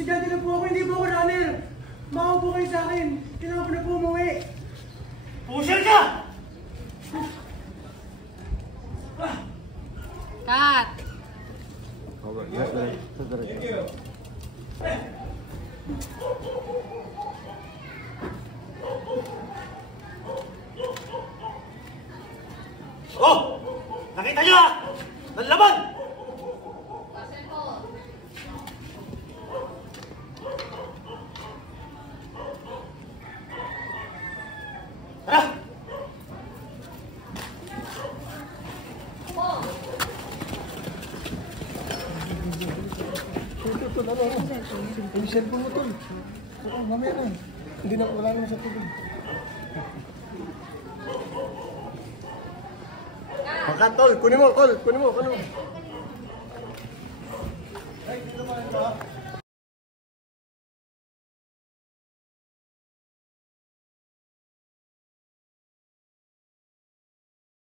Estudyante na po ako, hindi po ako runner. Makaw po kayo sa akin. Kailangan ko na po umuwi. Pusher ka! Cut! Thank you. Oh! Nakita niyo ah! Nanlaban! Tara! Yung cellphone mo, Tol. Mamaya na. Hindi na, wala naman sa tubig. Pagkat, Tol. Kunin mo, Tol. Kunin mo. Ay, dito ba ito?